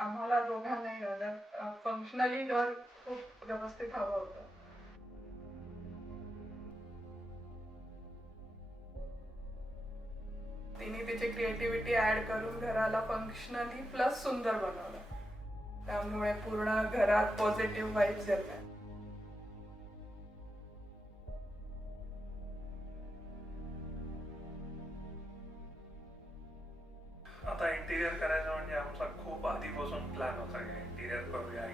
आम्हाला दोघांनाही फंक्शनली घर खूप व्यवस्थित हवं होतं. तिने तिची क्रिएटिव्हिटी ऍड करून घराला फंक्शनली प्लस सुंदर बनवलं. त्यामुळे पूर्ण घरात पॉझिटिव्ह वाईब्स येतात. आता इंटिरियर करायचं म्हणजे आमचा खूप आधीपासून प्लॅन होता की इंटिरियर करूया.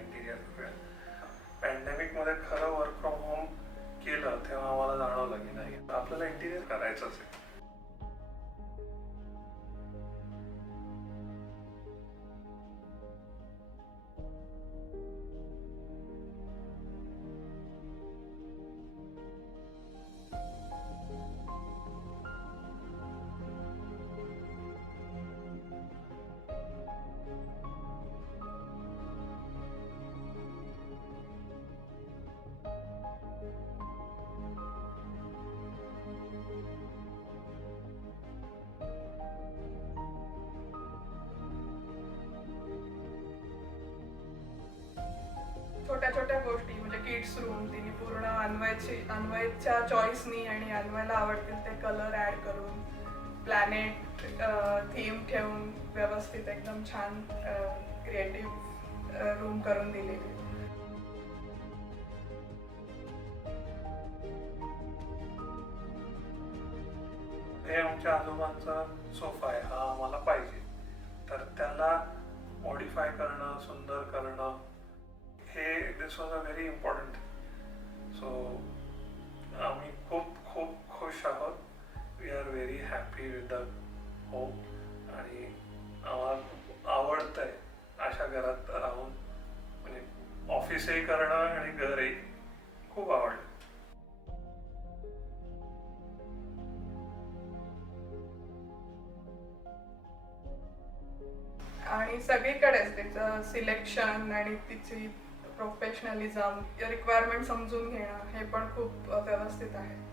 पॅन्डेमिक मध्ये खरं वर्क फ्रॉम होम केलं तेव्हा आम्हाला जाणवलं की नाही आपल्याला इंटिरियर करायचंच आहे. छोट्या छोट्या गोष्टी म्हणजे किड्स रूम तिने पूर्ण अन्वयच्या चॉईसनी आणि अन्वयला आवडतील ते कलर ऍड करून प्लॅनेट थीम ठेवून व्यवस्थित एकदम छान क्रिएटिव्ह रूम करून दिलेली. हे आमच्या आजोबांचा सोफा आहे, हा आम्हाला पाहिजे, तर त्याला मॉडिफाय करणं, सुंदर करणं, हे this was a very important. So आम्ही खूप खूप खुश आहोत. We are very happy with the home आणि आम्हाला आवडतंय अशा घरात राहून. म्हणजे ऑफिसही करणं आणि घरही खूप आवडलं. आणि सगळीकडेच तिचं सिलेक्शन आणि तिची प्रोफेशनलिझम, रिक्वायरमेंट समजून घेणं हे पण खूप व्यवस्थित आहे.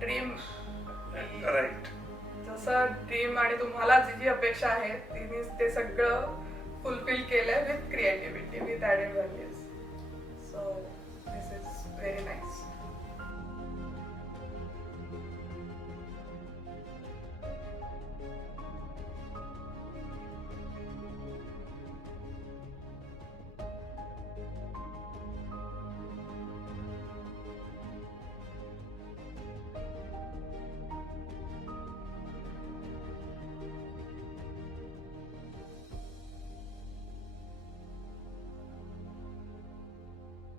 Dream right. जसं ड्रीम आणि तुम्हाला जी जी अपेक्षा आहे तिने ते सगळं फुलफिल केलंय with creativity, with added values. So this is very nice.